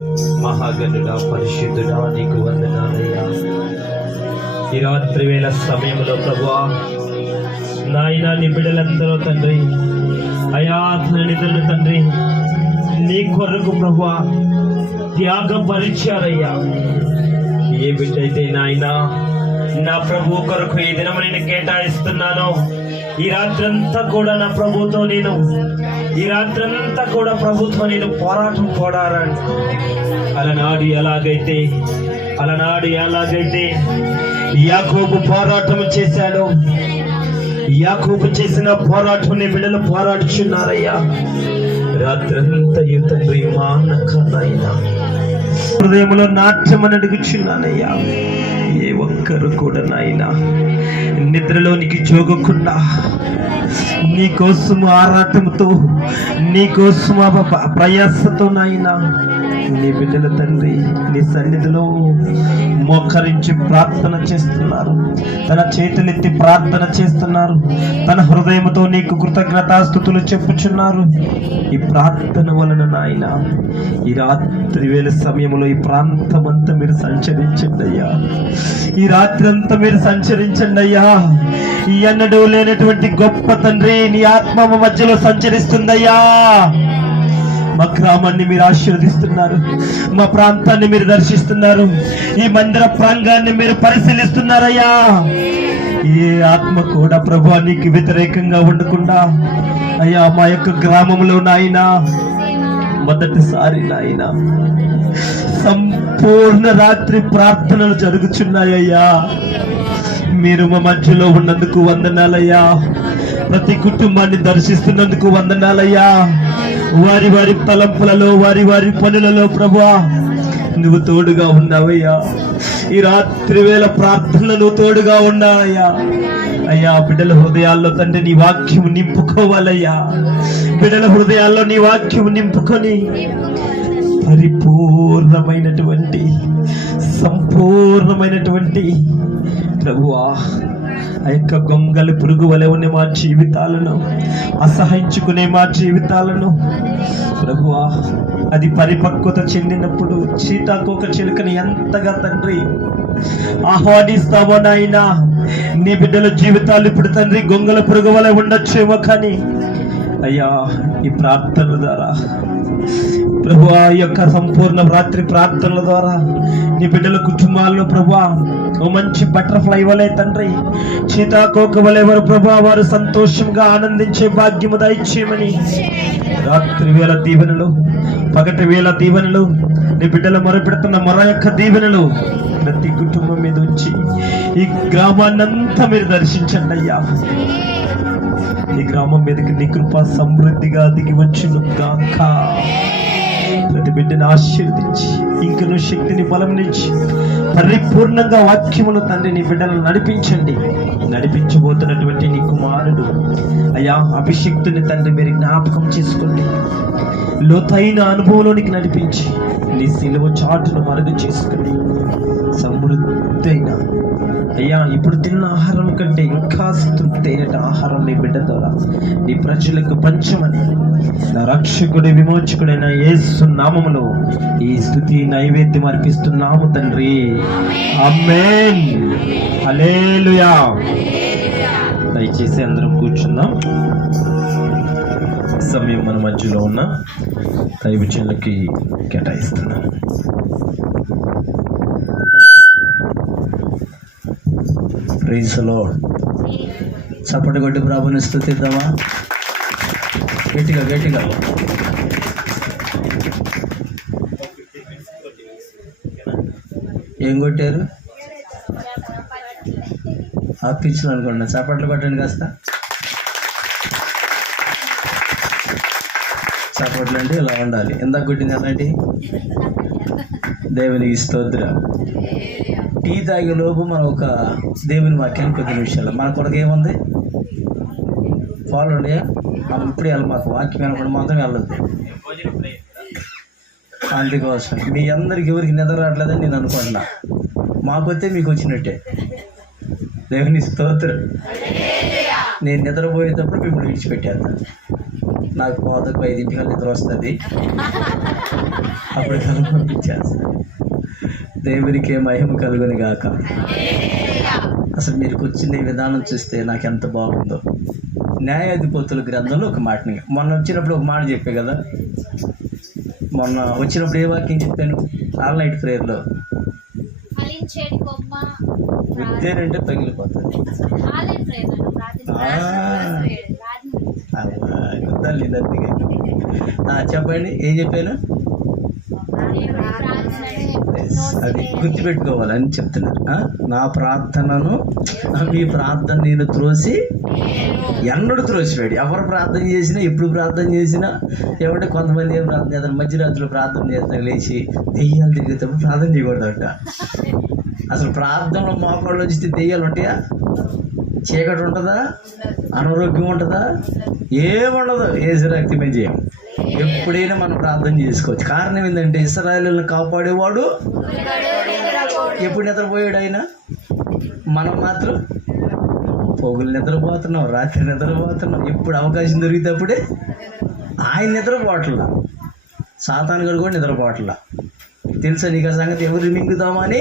మహాగణుడా, పరిశుద్ధుడా, నీకు వందనాలయ్యా. ఈ రాత్రి వేళ సమయంలో ప్రభువా, నాయన నీ బిడ్డలందరూ తండ్రి అయా తల్లిదండ్రులు తండ్రి నీ కొరకు ప్రభువా త్యాగపరిచారయ్యా. ఏ బిడ్డ అయితే నాయన నా ప్రభు కొరకు ఈ దినం నేను కేటాయిస్తున్నాను, ఈ రాత్రంతా కూడా నా ప్రభుతో నేను ఈ రాత్రంతా కూడా ప్రభుత్వం నేను పోరాటం పోడారని అలనాడు ఎలాగైతే యాకోబు పోరాటం చేశాడు, యాకోబు చేసిన పోరాటం నీ బిడ్డలు పోరాడుచున్నారయ్యా. రాత్రంతా తండ్రి మానకనైనా హృదయంలో నాట్యమని అడుగుచున్నానయ్యా. ఏ ఒక్కరు కూడా నాయన నిద్రలోనికి జోగకుండా నీకోసం ఆరాటంతో నీకోసం ప్రయాసతో నాయన నీ బిడ్డల తండ్రి నీ సన్నిధిలో మోకరించి ప్రార్థన చేస్తున్నారు, తన చేతులెత్తి ప్రార్థన చేస్తున్నారు, తన హృదయంతో నీకు కృతజ్ఞతాస్తుతులు చెప్పుచున్నారు. ఈ ప్రార్థన వలన నాయన ఈ రాత్రి వేళ సమయంలో ఈ ప్రాంతం అంతా మీరు సంచరించండి అయ్యా. ఈ రాత్రి అంతా మీరు సంచరించండి అయ్యా. ఈ ఎన్నడూ లేనటువంటి గొప్ప తండ్రి నీ ఆత్మ మధ్యలో సంచరిస్తుందయ్యా. మా గ్రామాన్ని మీరు ఆశీర్వదిస్తున్నారు, మా ప్రాంతాన్ని మీరు దర్శిస్తున్నారు, ఈ మందిర ప్రాంగాన్ని మీరు పరిశీలిస్తున్నారయ్యా. ఏ ఆత్మ కూడా ప్రభువా నీకు వ్యతిరేకంగా ఉండకుండా అయ్యా మా యొక్క గ్రామంలో నాయనా మొదటిసారి నాయనా సంపూర్ణ రాత్రి ప్రార్థనలు జరుగుచున్నాయ్యా. మీరు మా మధ్యలో ఉన్నందుకు వందనాలయ్యా. ప్రతి కుటుంబాన్ని దర్శిస్తున్నందుకు వందనాలయ్యా. వారి వారి తలంపులలో వారి వారి పనులలో ప్రభువా నువ్వు తోడుగా ఉన్నావయ్యా. ఈ రాత్రి వేళ ప్రార్థనలు తోడుగా ఉన్నావయ్యా. అయ్యా బిడ్డల హృదయాల్లో తండ్రి నీ వాక్యం నింపుకోవాలయ్యా. బిడ్డల హృదయాల్లో నీ వాక్యం నింపుకొని పరిపూర్ణమైనటువంటి సంపూర్ణమైనటువంటి ప్రభువా ఆ యొక్క గొంగలి పురుగు వలె ఉన్న మా జీవితాలను అసహించుకునే మా జీవితాలను ప్రభువా అది పరిపక్వత చెందినప్పుడు సీతాకోక చిలుకని ఎంతగా తండ్రి ఆహ్వానిస్తావో నాయనా. నీ బిడ్డల జీవితాలు ఇప్పుడు తండ్రి గొంగల పురుగు వలె ఉండొచ్చేమో, కానీ అయ్యా ఈ ప్రార్థనల ద్వారా ప్రభువా ఈ యొక్క సంపూర్ణ రాత్రి ప్రార్థనల ద్వారా నీ బిడ్డల కుటుంబాల్లో ప్రభువా ఓ మంచి బటర్ఫ్లై వలె తండ్రి సీతాకోక వలె వారు ప్రభువా వారు సంతోషంగా ఆనందించే భాగ్యము దయచేయమని రాత్రి వేళ దీవెనలు, పగటి వేళ దీవెనలు, నీ బిడ్డల మొరపెడుతున్న మొర యొక్క దీవెనలు ప్రతి కుటుంబం మీద ఉంచి ఈ గ్రామాన్నంతా మీరు దర్శించండి అయ్యా. ఈ గ్రామం మీదకి నీ కృప సమృద్ధిగా దిగి వచ్చును గాక. ప్రతి బిడ్డను ఆశీర్వదించి ఇంకను శక్తిని బలం నుంచి పరిపూర్ణంగా వాక్యములు తండ్రి నీ బిడ్డలను నడిపించండి. నడిపించబోతున్నటువంటి నీ కుమారుడు అయ్యా అభిషక్తుని తండ్రి మీరు జ్ఞాపకం చేసుకోండి. లోతైన అనుభవంలోనికి నడిపించి నీ సిలువ చాటును మరుగు చేసుకుని సమృద్ధైన అయ్యా ఇప్పుడు తిన్న ఆహారం కంటే ఇంకా తృప్తి అయిన ఆహారం నీ బిడ్డ ద్వారా నీ ప్రజలకు పంచమని నా రక్షకుడి విమోచకుడైన యేసు నామములో ఈ స్తుతి నైవేద్యం అర్పిస్తున్నాము తండ్రి. ఆమేన్. హల్లెలూయా. దయచేసి అందరం కూర్చుందాం. సమయం మన మధ్యలో ఉన్న దైవజనులకి కేటాయిస్తున్నాం. Praise the Lord. చప్పటి కొట్టి ప్రభువుని స్తుతిద్దామా? గట్టిగా గట్టిగా. ఏం కొట్టారు? అప్పించిన అనుకోండి. చప్పట్లు కొట్టండి కాస్త. చప్పట్లు అంటే ఇలా ఉండాలి. ఎందాక కొట్టింది అలాంటి దేవునికి స్తోత్రం. టీ తాగే లోపు మనం ఒక దేవుని వాక్యాన్ని కొద్ది నిమిషాలు మన కొరకు ఏముంది ఫాలో ఉండయా? మనం ఇప్పుడు వెళ్ళాలి. మాకు వాక్యం వెళ్ళకుండా మాత్రం వెళ్ళదు. అందుకోసం మీ అందరికి ఎవరికి నిద్ర రావట్లేదని నేను అనుకుంటున్నా. మాకొస్తే మీకు వచ్చినట్టే. దేవుని స్తోత్రం. నేను నిద్రపోయేటప్పుడు మిమ్మల్ని విడిచిపెట్టేస్తాను. నాకు పోతకు 5 నిద్ర వస్తుంది, అప్పుడు కళ్ళు పంపించేస్తాను. దేవునికి మహిమ కలుగుని గాక. అసలు మీరు కూర్చునే విధానం చూస్తే నాకు ఎంత బాగుందో. న్యాయాధిపతుల గ్రంథంలో ఒక మాటని మొన్న వచ్చినప్పుడు ఒక మాట చెప్పే కదా, మొన్న వచ్చినప్పుడు ఏ వాక్యం చెప్పాను? ఆల్ నైట్ ప్రేయర్లో ఉద్దేనంటే పగిలిపోతుంది. గుర్తాలి చెప్పండి, ఏం చెప్పాను? అది గుర్తుపెట్టుకోవాలని చెప్తున్నారు. నా ప్రార్థనను, మీ ప్రార్థన నేను త్రోసి ఎన్నడూ త్రోసివేడి. ఎవరు ప్రార్థన చేసినా, ఎప్పుడు ప్రార్థన చేసినా, ఏమంటే కొంతమంది ఏం ప్రార్థన చేస్తారు, మధ్యరాత్రిలో ప్రార్థన చేస్తారు, లేచి దెయ్యాలు తిరిగేటప్పుడు ప్రార్థన చేయకూడదట. అసలు ప్రార్థనలో మోకాళ్ళు వచ్చితే దెయ్యాలు ఉంటాయా? చీకటి ఉంటుందా? అనారోగ్యం ఉంటుందా? ఏముండదు. ఏసు రక్తమే చేయం. ఎప్పుడైనా మనం ప్రార్థన చేసుకోవచ్చు. కారణం ఏంటంటే ఇశ్రాయేలును కాపాడేవాడు ఎప్పుడు నిద్రపోయాడు ఆయన. మనం మాత్రం పొగులు నిద్రపోతున్నాం, రాత్రి నిద్రపోతున్నాం. ఎప్పుడు అవకాశం దొరికినప్పుడే. ఆయన నిద్రపోవట్లా, సాతాను గారు కూడా నిద్రపోవట్లా. తెలుసా నీకు ఆ సంగతి? ఎవరు మింగుదామా అని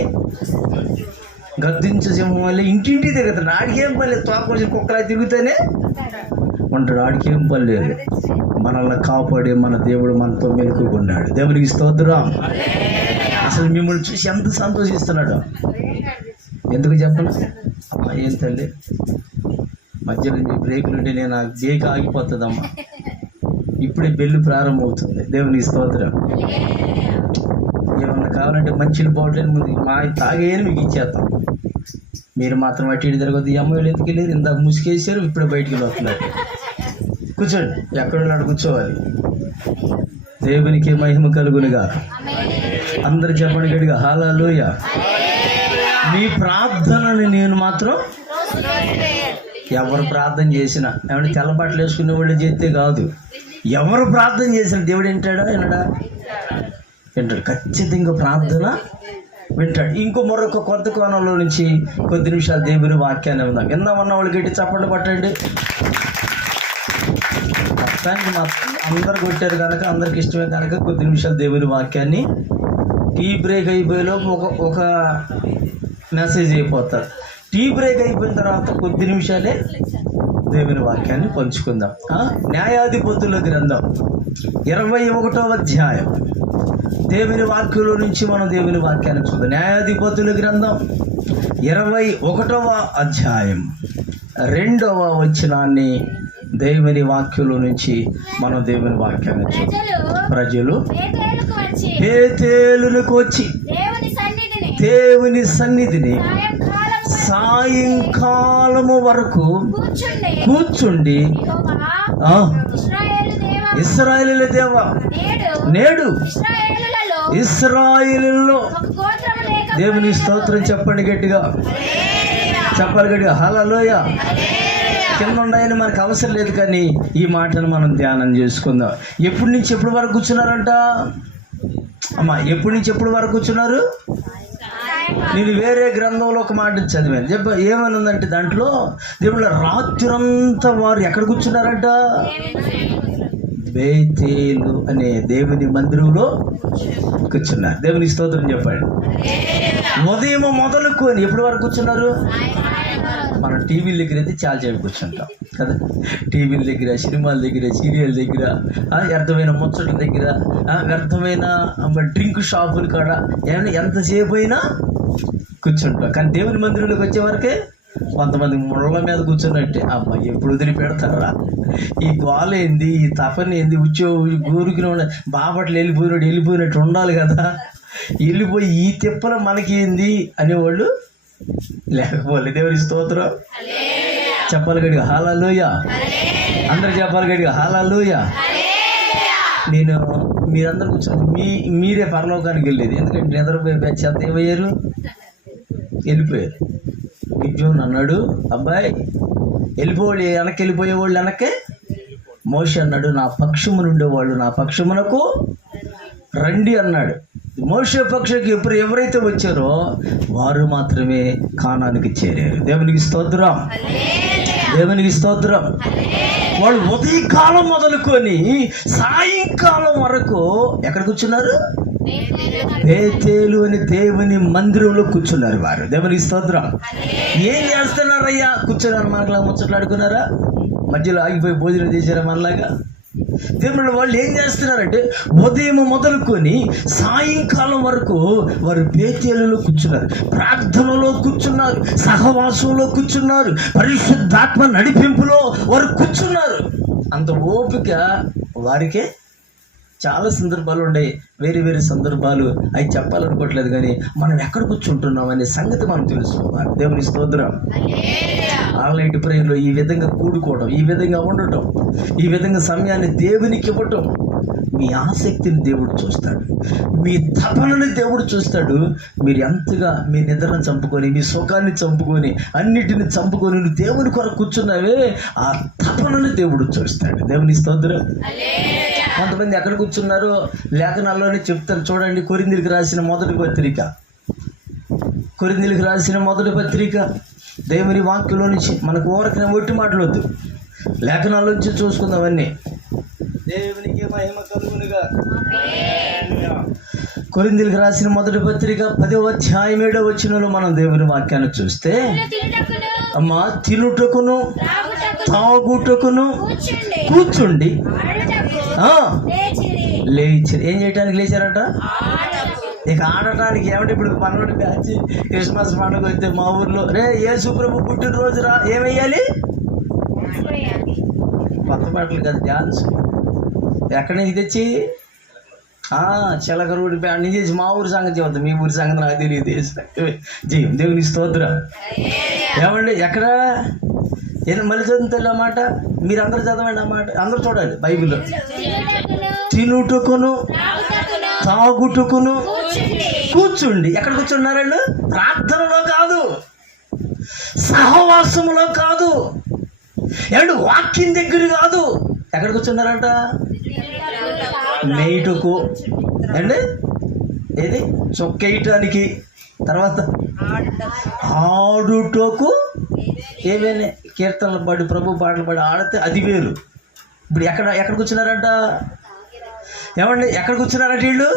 గద్దించు సింహం వల్ల ఇంటింటి తిరుగుతాడు. ఆడికేం పని లేదు, తోకొచ్చి కుక్కలా తిరుగుతూనే ఉంటాడు. ఆడికేం పని లేదు. మనల్ని కాపాడే మన దేవుడు మనతో మెలుకున్నాడు. దేవునికి స్తోత్రం. అసలు మిమ్మల్ని చూసి ఎంత సంతోషిస్తున్నాడు. ఎందుకు చెప్పను? అమ్మా ఏం తల్లి, మధ్యలో మీ బ్రేకులు ఉంటే నేను ఆ బ్రేక్ ఆగిపోతుందమ్మా. ఇప్పుడే బెల్లు ప్రారంభమవుతుంది. దేవునికి స్తోత్రం. ఏమన్నా కావాలంటే మంచిలు బాగుంటుంది, ముందు మా తాగేయని మీకు ఇచ్చేస్తాం. మీరు మాత్రం అటు ఇటు తిరగదు. ఈ అమ్మాయిలు ఎందుకు వెళ్ళారు? ఇందాక ముసుకేసారు, ఇప్పుడే బయటికి వస్తున్నారు. కూర్చోండి, ఎక్కడున్నాడు కూర్చోవాలి. దేవునికి మహిమ కలుగునుగా. అందరు చెప్పండి గట్టిగా హల్లెలూయా. మీ ప్రార్థనని నేను మాత్రం, ఎవరు ప్రార్థన చేసినా, ఏమంటే తెల్ల బట్టలు వేసుకునే వాళ్ళు చేస్తే కాదు, ఎవరు ప్రార్థన చేసిన దేవుడు వింటాడా? వినడా? వింటాడు. ఖచ్చితంగా ప్రార్థన వింటాడు. ఇంకో మరొక కొత్త కోణంలో నుంచి కొద్ది నిమిషాలు దేవుని వాక్యాన్ని ఉందాం. విందామన్న వాళ్ళు గట్టి చప్పట్లు పట్టండి. మొత్తానికి అందరు కొట్టారు కనుక, అందరికి ఇష్టమే కనుక కొద్ది నిమిషాలు దేవుని వాక్యాన్ని, టీ బ్రేక్ అయిపోయేలోపు ఒక మెసేజ్ అయిపోతారు. టీ బ్రేక్ అయిపోయిన తర్వాత కొద్ది నిమిషాలే దేవుని వాక్యాన్ని పంచుకుందాం. న్యాయాధిపతుల గ్రంథం 21వ అధ్యాయం దేవుని వాక్యంలో నుంచి మనం దేవుని వాక్యాన్ని చూద్దాం. న్యాయాధిపతుల గ్రంథం 21వ అధ్యాయం 2వ వచనాన్ని దేవుని వాక్యంలో నుంచి మనం దేవుని వాక్యాన్ని చూద్దాం. ప్రజలు బేతేలుకు వచ్చి దేవుని సన్నిధిని సాయంకాలము వరకు కూర్చుండి, ఇశ్రాయేలుల దేవా, నేడు ఇశ్రాయేలులో దేవుని స్తోత్రం చెప్పండి గట్టిగా, చెప్పాలి గట్టిగా హల్లెలూయా. కింద ఉన్నాయని మనకు అవసరం లేదు, కానీ ఈ మాటను మనం ధ్యానం చేసుకుందాం. ఎప్పటి నుంచి ఎప్పటి వరకు కూర్చున్నారంట అమ్మా? ఎప్పటి నుంచి ఎప్పటి వరకు కూర్చున్నారు? నేను వేరే గ్రంథంలో ఒక మాట చదివాను. ఏమని ఉందంటే దాంట్లో దేవుళ్ళ రాత్రంతా వారు ఎక్కడ కూర్చున్నారంట? బేతేలు అనే దేవుని మందిరంలో కూర్చున్నారు. దేవుని స్తోత్రం చెప్పండి. ఉదయం మొదలుకొని ఎప్పటి వరకు కూర్చున్నారు? మనం టీవీల దగ్గర అయితే చాలా సేపు కూర్చుంటాం కదా. టీవీల దగ్గర, సినిమాల దగ్గర, సీరియల్ దగ్గర, వ్యర్థమైన ముచ్చట్ల దగ్గర, వ్యర్థమైన డ్రింక్ షాపుల కాడ ఏమైనా ఎంతసేపు అయినా కూర్చుంటాం. కానీ దేవుని మందిరంలోకి వచ్చే వరకే కొంతమంది ముళ్ళ మీద కూర్చున్నట్టే. అమ్మాయి ఎప్పుడు వదిలిపెడతారా? ఈ గోల ఏంది, ఈ తపన ఏంది, గోరుకుని బాపట్లు వెళ్ళిపోయినట్టు ఉండాలి కదా. వెళ్ళిపోయి ఈ తిప్పలు మనకి ఏంది అనేవాళ్ళు లేకపోలే. దేవుని స్తోత్రం చెప్పాలి గట్టిగా హల్లెలూయా. అందరూ చెప్పాలి గట్టిగా హల్లెలూయా. నేను మీరందరూ కూర్చొని మీరే పరలోకానికి వెళ్ళేది. ఎందుకంటే నిద్రపోయి చెత్త ఏమయ్యారు? వెళ్ళిపోయారు. గిద్యోను అన్నాడు, అబ్బాయి వెళ్ళిపోవాలి, వెనక్కి వెళ్ళిపోయేవాళ్ళు వెనక్కే. మోషే అన్నాడు, నా పక్షము నుండేవాళ్ళు నా పక్షమునకు రండి అన్నాడు. మోషే పక్షకి ఎవరైతే వచ్చారో వారు మాత్రమే కానానికి చేరారు. దేవునికి స్తోత్రం. దేవునికి స్తోత్రం. వాళ్ళు ఉదయకాలం మొదలుకొని సాయంకాలం వరకు ఎక్కడ కూర్చున్నారు? బేతేలు అని దేవుని మందిరంలో కూర్చున్నారు వారు. దేవునికి స్తోత్రం. ఏం చేస్తున్నారయ్యా? కూర్చున్నారు. మనకులా ముచ్చట్లాడుకున్నారా? మధ్యలో ఆగిపోయి భోజనం చేశారా మనలాగా? దేవుడు వాళ్ళు ఏం చేస్తున్నారంటే ఉదయం మొదలుకొని సాయంకాలం వరకు వారు బేతేలులో కూర్చున్నారు, ప్రార్థనలో కూర్చున్నారు, సహవాసంలో కూర్చున్నారు, పరిశుద్ధాత్మ నడిపింపులో వారు కూర్చున్నారు. అంత ఓపిక వారికే. చాలా సందర్భాలు ఉన్నాయి, వేరే వేరే సందర్భాలు, అవి చెప్పాలనుకోవట్లేదు. కానీ మనం ఎక్కడ కూర్చుంటున్నాం అనే సంగతి మనం తెలుసుకోవాలి. దేవుని స్తోత్రం. ఆన్లైన్ ప్రేయర్లో ఈ విధంగా కూడుకోవడం, ఈ విధంగా ఉండటం, ఈ విధంగా సమయాన్ని దేవునికి ఇవ్వటం, మీ ఆసక్తిని దేవుడు చూస్తాడు, మీ తపనని దేవుడు చూస్తాడు. మీరు ఎంతగా మీ నిద్రను చంపుకొని, మీ సుఖాన్ని చంపుకొని, అన్నిటిని చంపుకొని నువ్వు దేవుని కొరకు కూర్చున్నావే, ఆ తపనని దేవుడు చూస్తాడు. దేవుని స్తోత్రం. కొంతమంది ఎక్కడ కూర్చున్నారో లేఖనాల్లోనే చెప్తారు. చూడండి, కొరింథీయులకు రాసిన మొదటి పత్రిక దేవుని వాక్యంలో నుంచి మనకు ఊరకనే ఒట్టి మాటలొద్దు, లేఖనాల నుంచి చూసుకుందాం అన్నీ. దేవునికి మహిమ కలుగునుగా. కొరింథీయులకు రాసిన మొదటి పత్రిక 10వ అధ్యాయం 7వ వచనంలో మనం దేవుని వాక్యాన్ని చూస్తే, అమ్మా తినుటకును తాగుటకును కూర్చుండి లేచి. ఏం చేయడానికి లేచారట? ఇక ఆడటానికి. ఏమంటే ఇప్పుడు మనోడి బ్యాచ్ క్రిస్మస్ పండుగ వస్తే మా ఊర్లో యేసు ప్రభు పుట్టినరోజు రా, ఏమయ్యాలి? కొత్త పాటలు కదా, డ్యాన్స్. ఎక్కడి నుంచి తెచ్చి చిలకరూడి బ్యాండ్ నుంచి చేసి మా ఊరి సంగతి చెబుతాం. మీ ఊరి సంగతి నాకు తెలియదు. జయం. దేవుని స్తోత్రం. ఏమండి ఎక్కడ? మళ్ళీ చదువుతాడు ఆ మాట, మీరు అందరూ చదవండి ఆ మాట, అందరూ చూడాలి బైబిల్లో. తినుటకును తాగుటకును కూర్చుండి. ఎక్కడ కూర్చున్నారండి? ప్రార్థనలో కాదు, సహవాసములో కాదు, ఏమంటే వాక్యం దగ్గర కాదు. ఎక్కడ కూర్చున్నారంట? నెయ్యుటకు అండి, ఏది చొక్కేయటానికి, తర్వాత ఆడుటకు, ఏమైనా కీర్తనలు పాడి ప్రభు పాటలు పాడి ఆడితే అది వేరు. ఇప్పుడు ఎక్కడ కూర్చున్నారంట? ఏమండి ఎక్కడ కూర్చున్నారంట వీళ్ళు?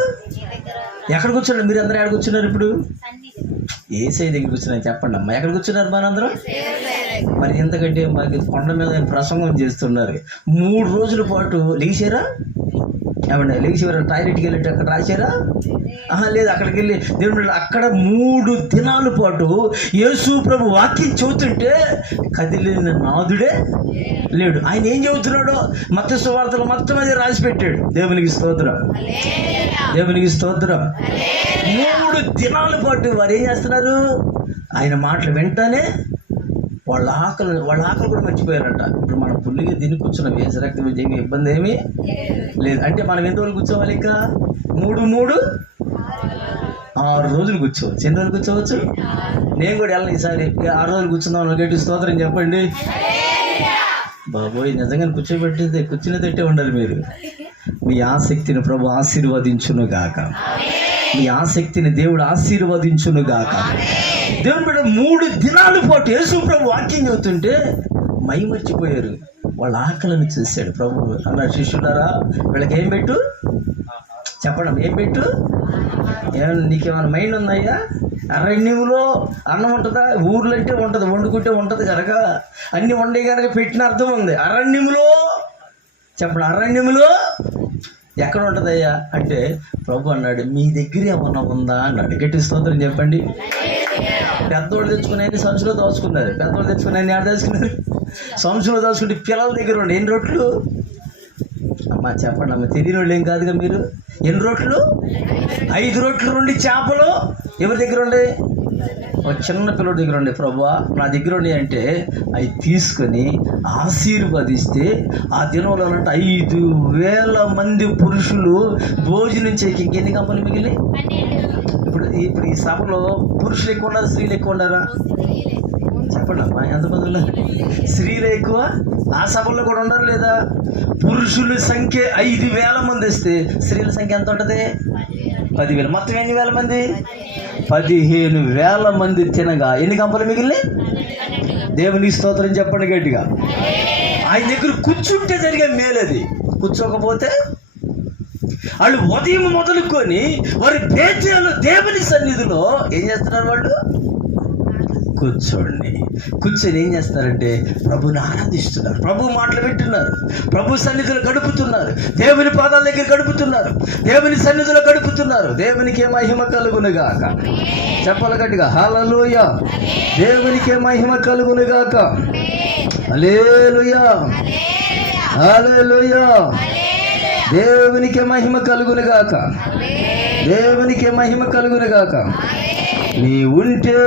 ఎక్కడ కూర్చున్నారు? మీరు అందరూ ఎక్కడ కూర్చున్నారు? ఇప్పుడు ఏసై దగ్గర కూర్చున్నారు. చెప్పండి అమ్మా, ఎక్కడ కూర్చున్నారు మనందరం? మరి ఎంతకంటే మాకు కొండ మీద ప్రసంగం చేస్తున్నారు. 3 రోజుల పాటు లేచారా? ఏమండి లేచేవారు? టాయిలెట్కి వెళ్ళి అక్కడ రాశారా? లేదు, అక్కడికి వెళ్ళి దేవుడు అక్కడ 3 దినాల పాటు యేసు ప్రభు వాక్యం చెబుతుంటే కదిలిన నాదుడే లేడు. ఆయన ఏం చెబుతున్నాడో మత్తయి సువార్తలో మొత్తం అది రాసి పెట్టాడు. దేవునికి స్తోత్రం. దేవునికి స్తోత్రం. 3 దినాల పాటు వారు ఏం చేస్తున్నారు? ఆయన మాటలు వెంటనే వాళ్ళ ఆకలి కూడా మర్చిపోయారంట. ఇప్పుడు మనం పుల్లిగా తిని కూర్చున్నాం, వేస రక్తం ఏమి ఇబ్బంది ఏమీ లేదు. అంటే మనం ఎన్ని రోజులు కూర్చోవాలి? ఇంకా 6 రోజులు కూర్చోవచ్చు. ఎన్ని రోజులు కూర్చోవచ్చు? నేను కూడా వెళ్ళను ఈసారి. 6 రోజులు కూర్చుందాం. గట్టి స్తోత్రం చెప్పండి. బాబోయ్, నిజంగా కూర్చునేటట్టే ఉండాలి మీరు. మీ ఆసక్తిని ప్రభు ఆశీర్వదించునుగాక. మీ ఆసక్తిని దేవుడు ఆశీర్వదించునుగాక. దేవుని బిడ్డ 3 దినాల పాటు యేసు ప్రభు వాక్యం చెబుతుంటే మర్చిపోయారు. వాళ్ళ ఆకలిని చూశాడు ప్రభు. అన్న శిష్యులారా, వీళ్ళకి ఏం పెట్టు? చెప్పడం ఏం పెట్టు? ఏమన్నా నీకేమైనా మైండ్ ఉందయ్యా? అరణ్యంలో అన్నం ఉంటుందా? ఊర్లో అంటే ఉంటుంది, వండుకుంటే ఉంటుంది కనుక అన్ని వండే కనుక పెట్టిన అర్థం ఉంది. అరణ్యంలో చెప్పడం, అరణ్యంలో ఎక్కడ ఉంటుందయ్యా అంటే ప్రభు అన్నాడు, మీ దగ్గర ఏమన్నా ఉందా అన్నాడు. గట్టి స్తోత్రం చెప్పండి. పెద్దోళ్ళు తెచ్చుకుని సంచులో దాచుకున్నారు. పెద్దోళ్ళు తెచ్చుకుని ఆడ దాచుకున్నారు. సంచులో దాచుకుంటే పిల్లల దగ్గర ఉండి ఎన్ని రొట్లు? అమ్మా చెప్పండి అమ్మ, తెలియని వాళ్ళు ఏం కాదుగా మీరు. ఎన్ని రొట్లు? 5 రొట్లు 2 చేపలు ఎవరి దగ్గర ఉండే? ఒక చిన్న పిల్లడి దగ్గర ఉండే. ప్రభువా నా దగ్గర ఉండే అంటే అవి తీసుకొని ఆశీర్వదిస్తే ఆ దినంలో 5,000 మంది పురుషులు భోజనం చేయకి ఇంకెన్ని కంపలు మిగిలి? ఇప్పుడు ఈ సభలో పురుషులు ఎక్కువ ఉన్నారు, స్త్రీలు ఎక్కువ ఉన్నారా? చెప్పండి అమ్మా, ఎంతమంది ఉన్నారు? స్త్రీలు ఎక్కువ. ఆ సభలో కూడా ఉండరు లేదా? పురుషుల సంఖ్య 5,000 మంది వస్తే స్త్రీల సంఖ్య ఎంత ఉంటుంది? 10,000. మొత్తం ఎన్ని వేల మంది? 15,000 మంది తినగా ఎన్ని కంపలు మిగిలినాయి? దేవుని స్తోత్రం చెప్పండి గట్టిగా. ఆయన దగ్గర కూర్చుంటే జరిగే మేలది. కూర్చోకపోతే వాళ్ళు ఉదయం మొదలుకొని వారి పేచీలు దేవుని సన్నిధిలో ఏం చేస్తున్నారు? వాళ్ళు కూర్చొని ఏం చేస్తారంటే ప్రభుని ఆరాధిస్తున్నారు, ప్రభు మాటలు వింటున్నారు, ప్రభు సన్నిధిలో గడుపుతున్నారు, దేవుని పాదాల దగ్గర గడుపుతున్నారు, దేవుని సన్నిధిలో గడుపుతున్నారు. దేవునికే మహిమ కలుగునుగాక. చెప్పాలి గట్టిగా, హల్లెలూయా. దేవునికే మహిమ కలుగునుగాక. హల్లెలూయా, హల్లెలూయా. దేవునికే మహిమ కలుగునుగాక. దేవునికే మహిమ కలుగునుగాక. నీ ఉంటే